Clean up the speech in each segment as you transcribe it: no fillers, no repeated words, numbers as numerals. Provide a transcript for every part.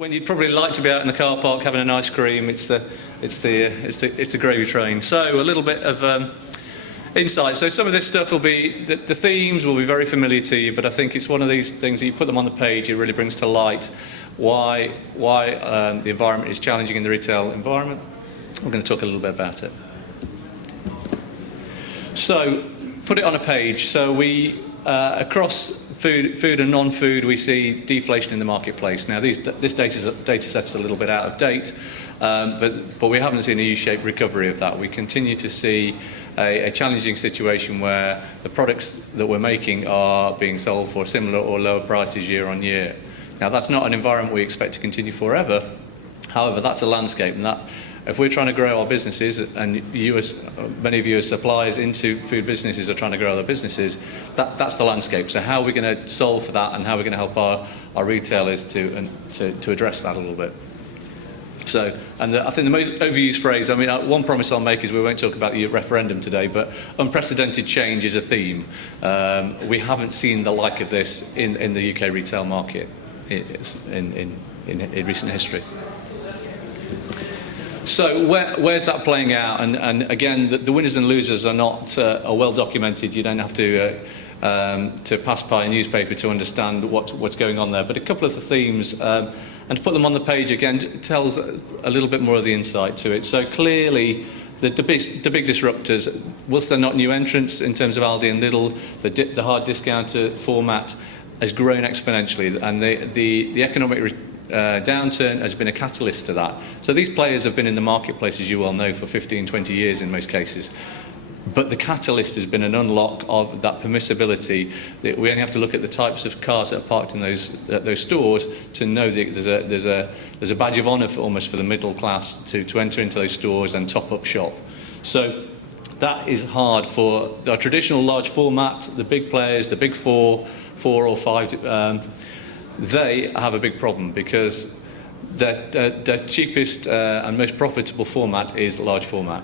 When you'd probably like to be out in the car park having an ice cream, it's the gravy train. So a little bit of insight. So some of this stuff will be the themes will be very familiar to you, but I think it's one of these things that you put them on the page, it really brings to light why the environment is challenging in the retail environment. I'm going to talk a little bit about it. So put it on a page. So we across food and non-food, we see deflation in the marketplace. Now, this data set's a little bit out of date, but we haven't seen a U-shaped recovery of that. We continue to see a challenging situation where the products that we're making are being sold for similar or lower prices year on year. Now, that's not an environment we expect to continue forever. However, that's a landscape, and that if we're trying to grow our businesses, and many of you as suppliers into food businesses are trying to grow their businesses, that's the landscape. So how are we going to solve for that, and how are we going to help our retailers to address that a little bit? So, I think the most overused phrase, I mean, one promise I'll make is we won't talk about the referendum today, but unprecedented change is a theme. We haven't seen the like of this in the UK retail market in recent history. So where's that playing out? And again, the winners and losers are not are well documented. You don't have to pass by a newspaper to understand what's going on there. But a couple of the themes, and to put them on the page again, tells a little bit more of the insight to it. So clearly, the big disruptors, whilst they're not new entrants in terms of Aldi and Lidl, the hard discounter format has grown exponentially, and the economic downturn has been a catalyst to that. So these players have been in the marketplace, as you well know, for 15, 20 years in most cases. But the catalyst has been an unlock of that permissibility. We only have to look at the types of cars that are parked in those stores to know that there's a badge of honour almost for the middle class to enter into those stores and top up shop. So that is hard for our traditional large format, the big players, the big four or five. They have a big problem because the cheapest and most profitable format is large format.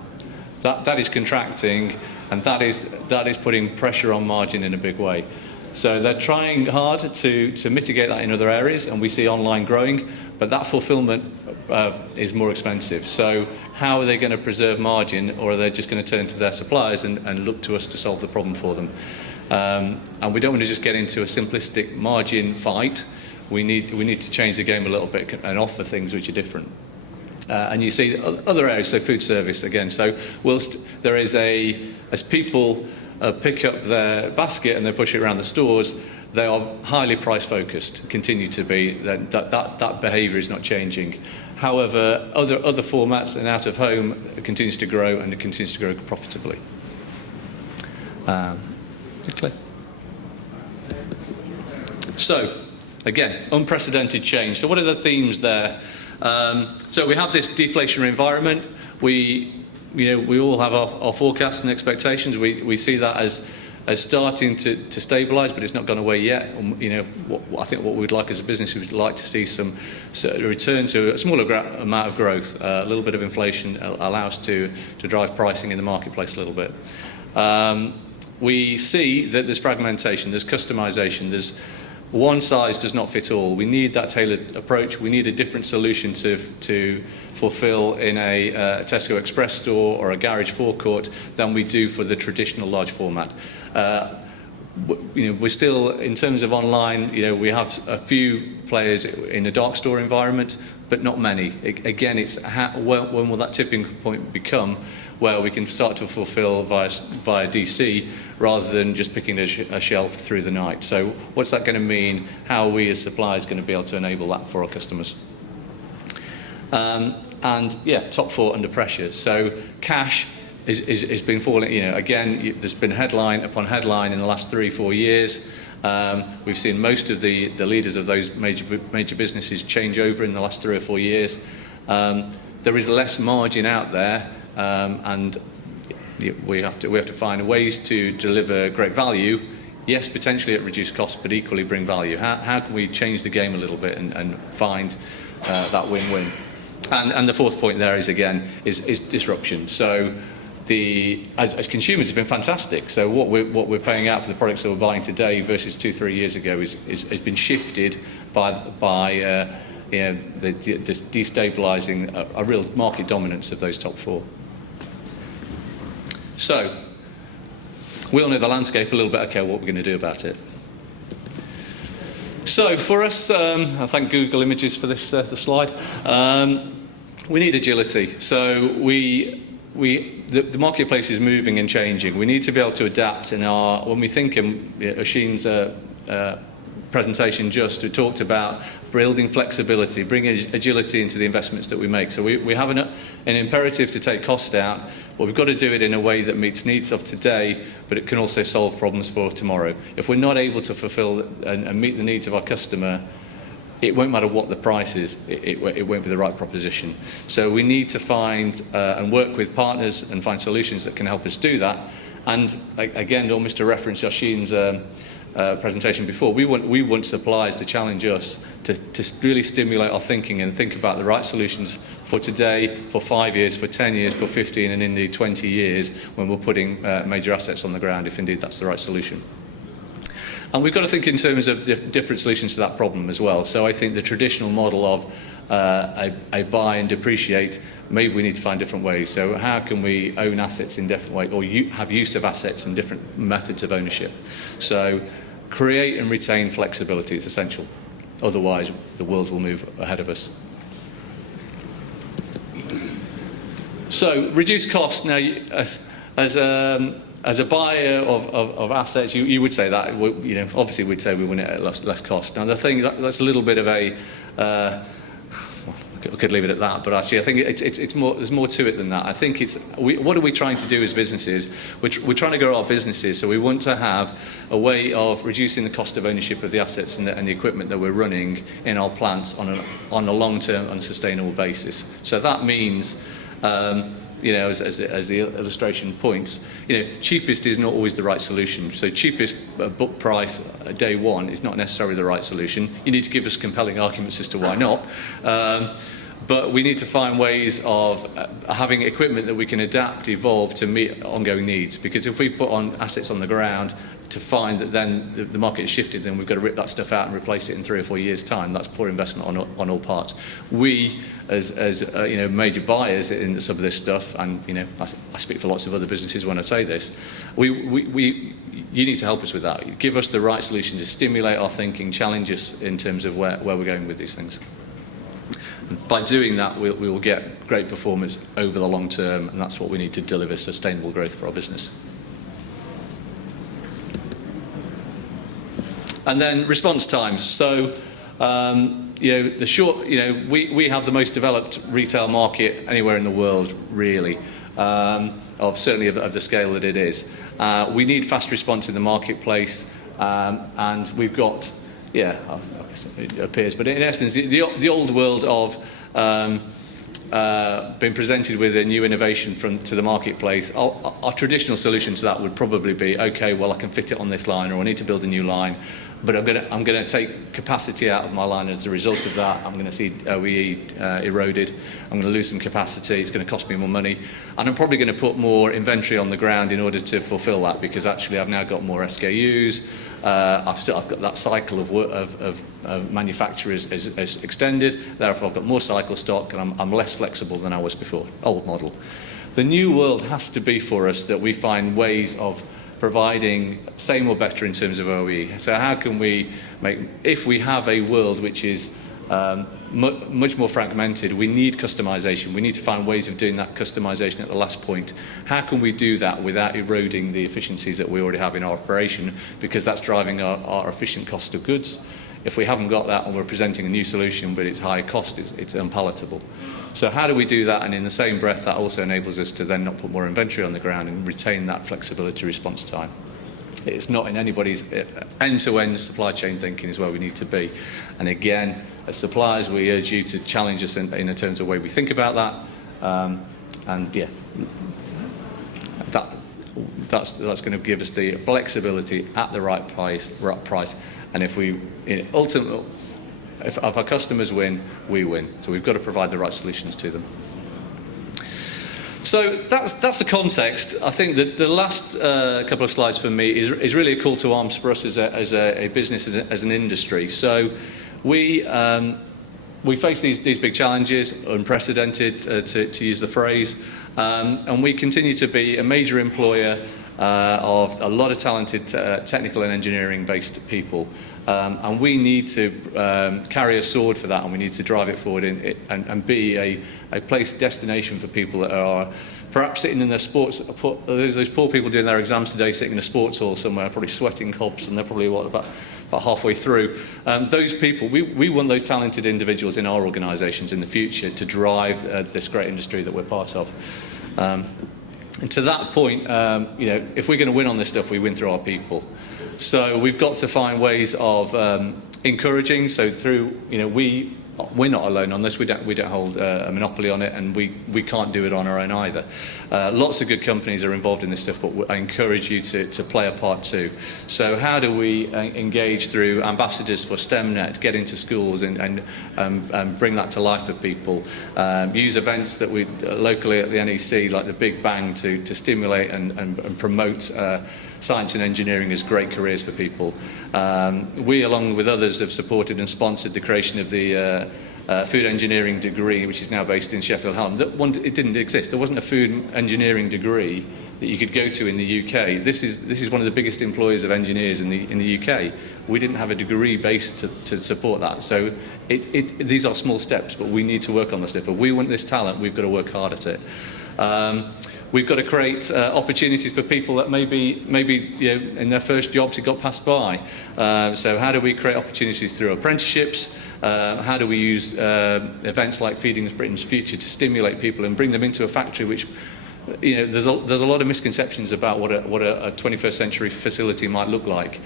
That is contracting, and that is putting pressure on margin in a big way. So they're trying hard to mitigate that in other areas, and we see online growing, but that fulfillment is more expensive. So how are they going to preserve margin, or are they just going to turn to their suppliers and look to us to solve the problem for them? And we don't want to just get into a simplistic margin fight. We need to change the game a little bit and offer things which are different. And you see other areas, so food service again. So whilst there is as people pick up their basket and they push it around the stores, they are highly price focused, continue to be. That behaviour is not changing. However, other formats and out of home continues to grow, and it continues to grow profitably. Clear. So, again, unprecedented change. So what are the themes there? So we have this deflationary environment. We all have our forecasts and expectations. We see that as starting to stabilise, but it's not gone away yet. I think what we'd like as a business, we'd like to see a return to a smaller amount of growth. A little bit of inflation allows to drive pricing in the marketplace a little bit. We see that there's fragmentation, there's customisation, there's one size does not fit all. We need that tailored approach. We need a different solution to fulfill in a Tesco Express store or a garage forecourt than we do for the traditional large format. We're still, in terms of online, we have a few players in a dark store environment, but not many. Again, it's when will that tipping point become where we can start to fulfill via DC rather than just picking a shelf through the night. So what's that going to mean? How are we as suppliers going to be able to enable that for our customers? Top four under pressure. So cash is been falling. Again, there's been headline upon headline in the last 3-4 years. We've seen most of the leaders of those major businesses change over in the last 3 or 4 years. There is less margin out there, and we have to find ways to deliver great value. Yes, potentially at reduced cost, but equally bring value. How can we change the game a little bit and find that win-win? And the fourth point there is disruption. So as consumers, it's been fantastic. So what we're paying out for the products that we're buying today versus 2-3 years ago has been shifted by the destabilising a real market dominance of those top four. So, we all know the landscape a little bit. Okay, what we're going to do about it. So, for us, I thank Google Images for this the slide. We need agility. So, the marketplace is moving and changing. We need to be able to adapt. When we think, Oisin's presentation we talked about building flexibility, bringing agility into the investments that we make. So we have an imperative to take cost out, but we've got to do it in a way that meets needs of today, but it can also solve problems for tomorrow. If we're not able to fulfill and meet the needs of our customer, it won't matter what the price is, it won't be the right proposition. So we need to find and work with partners and find solutions that can help us do that. And again, almost to reference Oisin's presentation before, we want suppliers to challenge us to really stimulate our thinking and think about the right solutions for today, for 5 years, for 10 years, for 15 and indeed 20 years when we're putting major assets on the ground, if indeed that's the right solution. And we've got to think in terms of different solutions to that problem as well. So I think the traditional model of a buy and depreciate, maybe we need to find different ways. So how can we own assets in different ways, or have use of assets and different methods of ownership? So create and retain flexibility is essential. Otherwise, the world will move ahead of us. So reduce costs. Now, as a buyer of assets, you would say that, obviously we'd say we want it at less cost. Now the thing, that's a little bit of a, I could leave it at that, but actually I think it's more, there's more to it than that. I think what are we trying to do as businesses? We're trying to grow our businesses, so we want to have a way of reducing the cost of ownership of the assets and the equipment that we're running in our plants on a long-term and sustainable basis. So that means, as the illustration points, cheapest is not always the right solution. So cheapest book price day one is not necessarily the right solution. You need to give us compelling arguments as to why not. But we need to find ways of having equipment that we can adapt, evolve to meet ongoing needs. Because if we put on assets on the ground to find that then the market has shifted, then we've got to rip that stuff out and replace it in 3 or 4 years' time. That's poor investment on all parts. We, as major buyers in some of this stuff, and I speak for lots of other businesses when I say this, you need to help us with that. Give us the right solution to stimulate our thinking, challenge us in terms of where we're going with these things. And by doing that, we will get great performance over the long term, and that's what we need to deliver sustainable growth for our business. And then response times. So, we have the most developed retail market anywhere in the world, really, certainly of the scale that it is. We need fast response in the marketplace, and we've got, it appears, but in essence, the old world of being presented with a new innovation to the marketplace, our traditional solution to that would probably be, okay, well, I can fit it on this line, or I need to build a new line, but I'm going to take capacity out of my line as a result of that. I'm going to see OEE eroded. I'm going to lose some capacity. It's going to cost me more money, and I'm probably going to put more inventory on the ground in order to fulfil that, because actually I've now got more SKUs. I've got that cycle of manufacturers is extended. Therefore, I've got more cycle stock, and I'm less flexible than I was before. Old model. The new world has to be for us that we find ways of providing same or better in terms of OE. So how can we if we have a world which is much more fragmented, we need customization. We need to find ways of doing that customization at the last point. How can we do that without eroding the efficiencies that we already have in our operation? Because that's driving our efficient cost of goods. If we haven't got that and we're presenting a new solution but it's high cost, it's unpalatable. So how do we do that? And in the same breath, that also enables us to then not put more inventory on the ground and retain that flexibility response time. It's not in anybody's end-to-end supply chain thinking is where we need to be. And again, as suppliers, we urge you to challenge us in terms of the way we think about that. That's going to give us the flexibility at the right price. And if ultimately, if our customers win, we win. So we've got to provide the right solutions to them. So that's the context. I think that the last couple of slides for me is really a call to arms for us as a business, as an industry. So we we face these big challenges, unprecedented to use the phrase, and we continue to be a major employer of a lot of talented technical and engineering-based people. And we need to carry a sword for that, and we need to drive it forward and be a place, destination for people that are perhaps sitting in their sports. Those poor people doing their exams today, sitting in a sports hall somewhere, probably sweating cobs, and they're probably about halfway through. Those people, we want those talented individuals in our organisations in the future to drive this great industry that we're part of. And to that point, if we're going to win on this stuff, we win through our people. So we've got to find ways of encouraging. So through, we're not alone on this. We don't hold a monopoly on it, and we can't do it on our own either. Lots of good companies are involved in this stuff, but I encourage you to play a part too. So how do we engage through ambassadors for STEMnet, get into schools and bring that to life for people? Use events that we locally at the NEC, like the Big Bang, to stimulate and promote science and engineering as great careers for people. We, along with others, have supported and sponsored the creation of the food engineering degree, which is now based in Sheffield Hallam. It didn't exist. There wasn't a food engineering degree that you could go to in the UK. This is one of the biggest employers of engineers in the UK. We didn't have a degree base to support that. So these are small steps, but we need to work on this stuff. If we want this talent, we've got to work hard at it. We've got to create opportunities for people that maybe in their first jobs it got passed by. So how do we create opportunities through apprenticeships? How do we use events like Feeding Britain's Future to stimulate people and bring them into a factory which, there's a lot of misconceptions about what a 21st century facility might look like.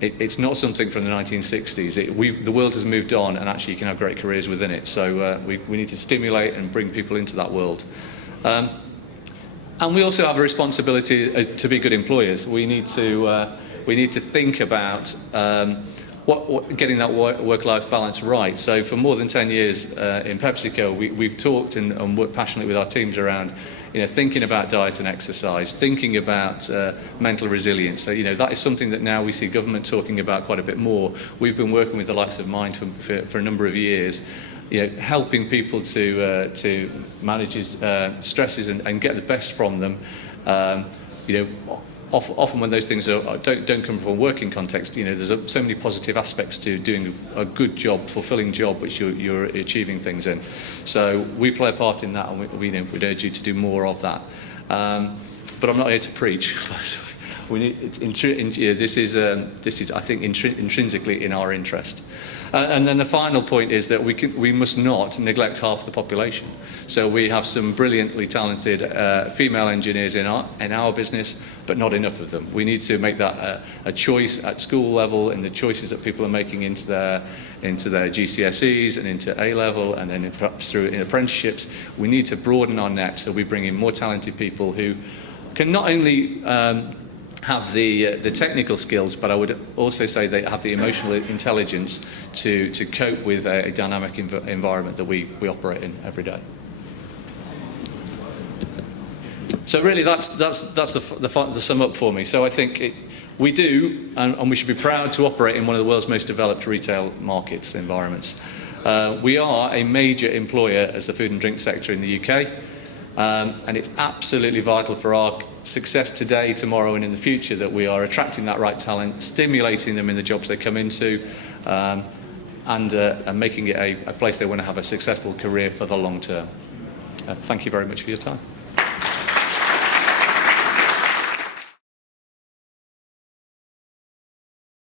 It's not something from the 1960s. The world has moved on, and actually you can have great careers within it. So we need to stimulate and bring people into that world. And we also have a responsibility to be good employers. We need to think about getting that work-life balance right. So for more than 10 years in PepsiCo, we've talked and worked passionately with our teams around thinking about diet and exercise, thinking about mental resilience. So that is something that now we see government talking about quite a bit more. We've been working with the likes of Mind for a number of years, helping people to manage stresses and get the best from them. Often when those things don't come from a working context, there's so many positive aspects to doing a good job, fulfilling job, which you're achieving things in. So we play a part in that, and we'd urge you to do more of that. But I'm not here to preach. We need this is I think intrinsically in our interest. And then the final point is that we must not neglect half the population. So we have some brilliantly talented female engineers in our business, but not enough of them. We need to make that a choice at school level, in the choices that people are making into their GCSEs and into A-level, and then perhaps through in apprenticeships. We need to broaden our net so we bring in more talented people who can not only have the technical skills, but I would also say they have the emotional intelligence to cope with a dynamic environment that we operate in every day. So really, that's the sum up for me. So I think we do, and we should be proud to operate in one of the world's most developed retail markets environments. We are a major employer as the food and drink sector in the UK, and it's absolutely vital for our success today, tomorrow, and in the future that we are attracting that right talent, stimulating them in the jobs they come into, and making it a place they want to have a successful career for the long term. Thank you very much for your time.